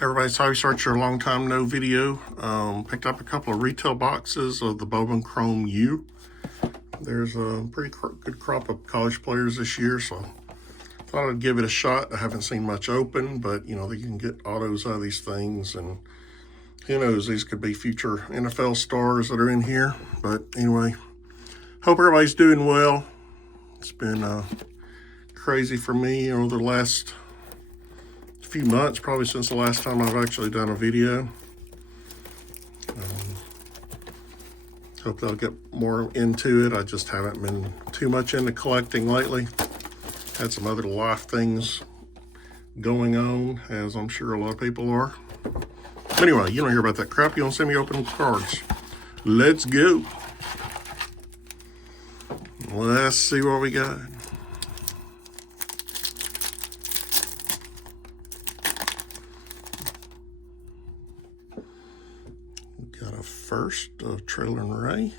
Everybody, sorry, start your long time no video. Picked up a couple of retail boxes of the Bowman Chrome U. There's a pretty good crop of college players this year, so thought I'd give it a shot. I haven't seen much open, but you know, you can get autos out of these things, and who knows, these could be future NFL stars that are in here. But anyway, hope everybody's doing well. It's been crazy for me over the last few months, probably since the last time I've actually done a video. Hope they'll get more into it. I just haven't been too much into collecting lately. Had some other life things going on, as I'm sure a lot of people are. Anyway, you don't hear about that crap. You don't see me open cards. Let's go. Let's see what we got. Got a first of Traylon Ray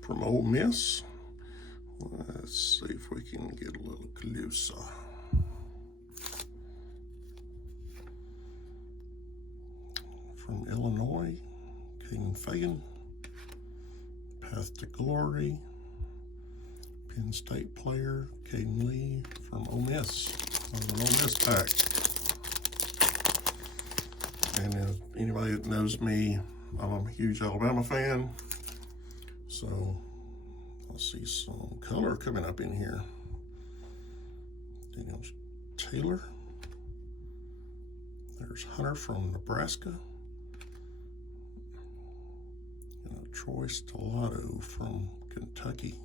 from Ole Miss. Let's see if we can get a little closer. From Illinois, Caden Fagan. Path to Glory. Penn State player, Caden Lee from Ole Miss. On an Ole Miss pack. And if anybody that knows me, I'm a huge Alabama fan. So I'll see some color coming up in here. Daniel Taylor. There's Hunter from Nebraska. And a Troy Stellato from Kentucky.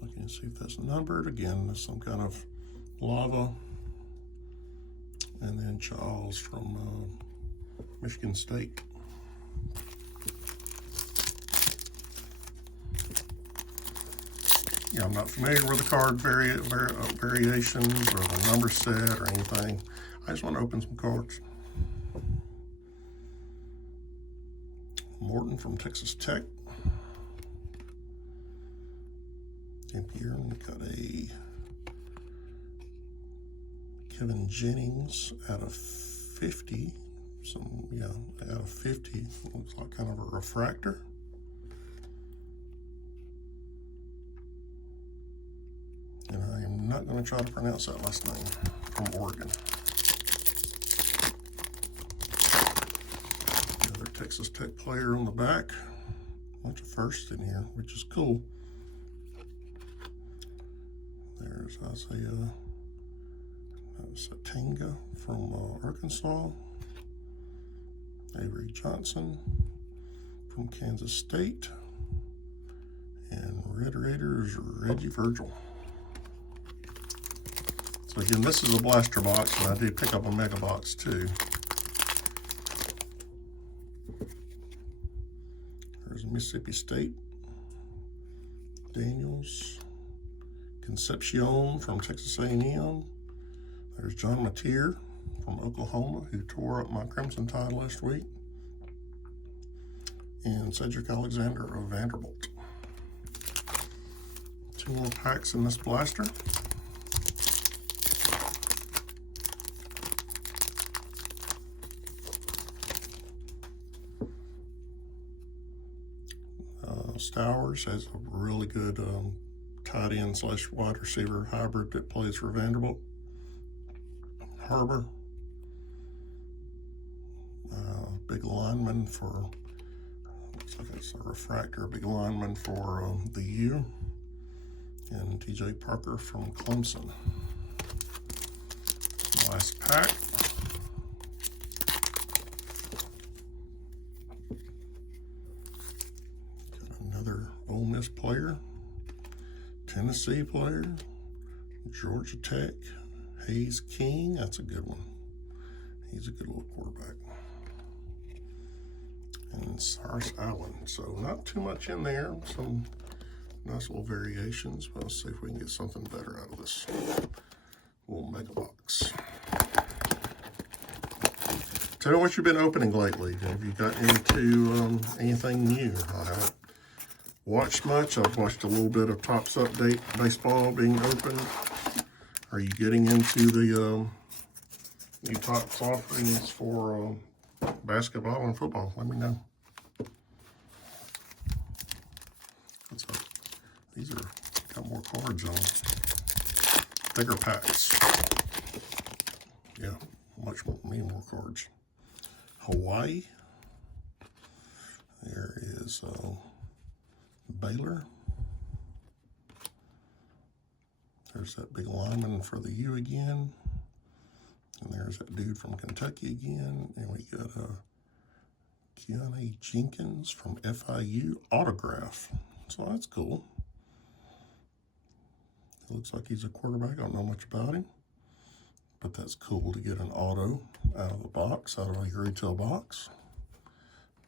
Looking to see if that's numbered. Again, there's some kind of lava. And then Charles from Michigan State. Yeah, I'm not familiar with the card variations or the number set or anything. I just want to open some cards. Morton from Texas Tech. And here we got a Kevin Jennings out of 50. Out of 50. Looks like kind of a refractor. And I am not going to try to pronounce that last name. From Oregon. Another Texas Tech player on the back. Bunch of firsts in here, which is cool. There's Isaiah Satenga from Arkansas. Avery Johnson from Kansas State. And Red Raiders, Reggie Virgil. So again, this is a blaster box, and I did pick up a mega box too. There's Mississippi State. Daniels. Concepcion from Texas A&M. There's John Mateer from Oklahoma, who tore up my Crimson Tide last week. And Cedric Alexander of Vanderbilt. 2 more packs in this blaster. Stowers has a really good tight end / wide receiver hybrid that plays for Vanderbilt. Harbor, big lineman for, looks like it's a refractor, big lineman for the U. And TJ Parker from Clemson. Last pack. Another Ole Miss player, Tennessee player, Georgia Tech, Hayes King. That's a good one. He's a good little quarterback. And Cyrus Allen. So not too much in there. Some nice little variations. But let's see if we can get something better out of this little mega box. Tell me what you've been opening lately. Have you got into anything new? I haven't watched much. I've watched a little bit of Topps Update baseball being opened. Are you getting into the new Topps offerings for basketball and football? Let me know. What's up? These are got more cards on them. Bigger packs. Yeah, many more cards. Hawaii. There is Baylor. There's that big lineman for the U again. And there's that dude from Kentucky again. And we got Keone Jenkins from FIU autograph. So that's cool. It looks like he's a quarterback. I don't know much about him. But that's cool to get an auto out of the box, out of a retail box.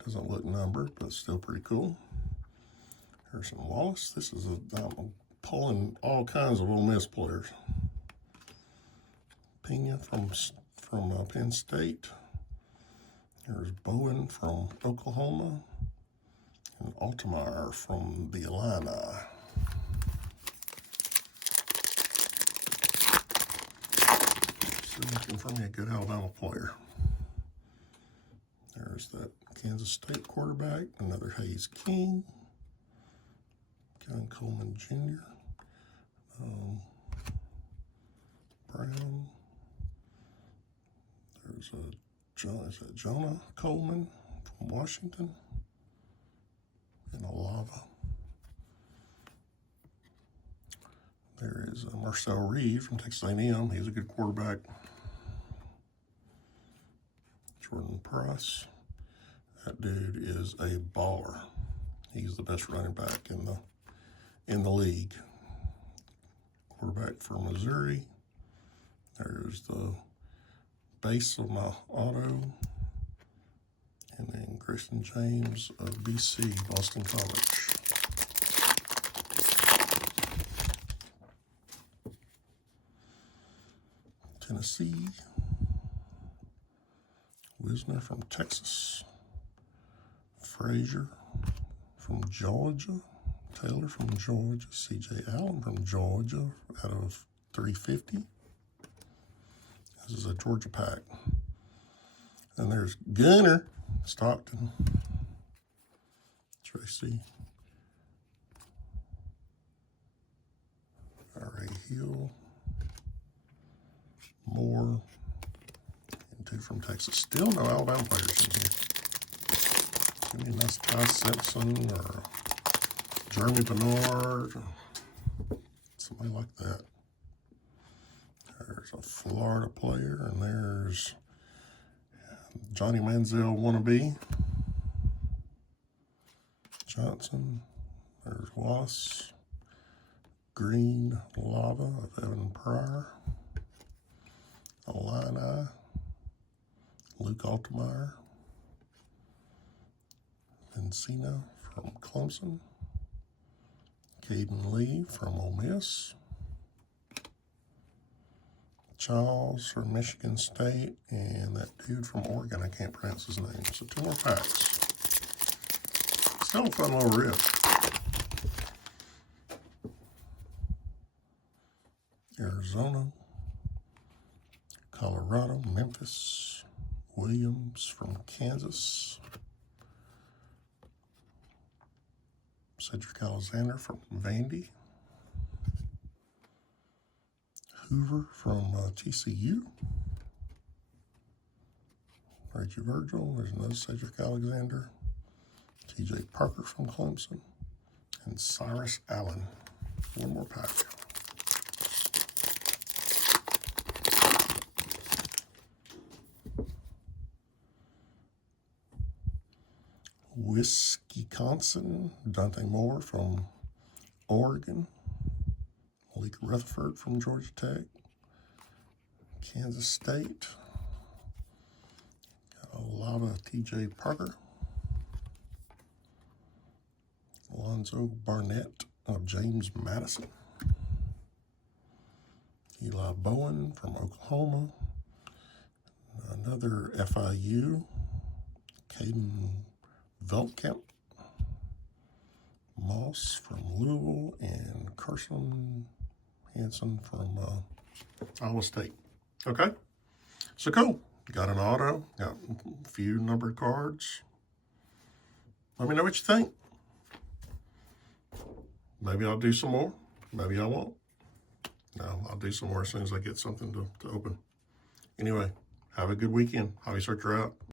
Doesn't look numbered, but still pretty cool. Harrison Wallace. This is I'm pulling all kinds of Ole Miss players. Pena from Penn State. There's Bowman from Oklahoma. And Altemeyer from the Illini. Still looking for me a good Alabama player. There's that Kansas State quarterback, another Hayes King, Kevin Coleman Jr., Brown. There's Jonah Coleman from Washington, and Olava. There is Marcel Reed from Texas A&M. He's a good quarterback. Jordan Price. That dude is a baller. He's the best running back in the league. Quarterback for Missouri. There's the base of my auto. And then Grayson James of BC, Boston College. Tennessee. Wisner from Texas. Frazier from Georgia. Taylor from Georgia. C.J. Allen from Georgia out of 350. This is a Georgia pack. And there's Gunner Stockton. Tracy. R.A. Hill. Moore. And two from Texas. Still no Alabama players in here. Give me a nice Ty Simpson or Jeremy Bernard. Somebody like that. There's a Florida player, and there's Johnny Manziel wannabe. Johnson. There's Wallace. Green Lava of Evan Pryor. Illini. Luke Altemeyer. Encina from Clemson. Caden Lee from Ole Miss. Charles from Michigan State, and that dude from Oregon, I can't pronounce his name. So two more packs. Still a fun little rip. Arizona, Colorado, Memphis, Williams from Kansas, Cedric Alexander from Vandy, Hoover from TCU, Reggie Virgil, there's another Cedric Alexander, T.J. Parker from Clemson, and Cyrus Allen. One more pack. Wisconsin, Dante Moore from Oregon, Malik Rutherford from Georgia Tech, Kansas State, got a lot of T.J. Parker, Alonzo Barnett of James Madison, Eli Bowen from Oklahoma, another FIU, Caden Veltkamp, Moss from Louisville, and Carson Hansen from Iowa State. Okay, so cool. Got an auto, got a few numbered cards. Let me know what you think. Maybe I'll do some more. Maybe I won't. No, I'll do some more as soon as I get something to open. Anyway, have a good weekend. Hobby Searcher out.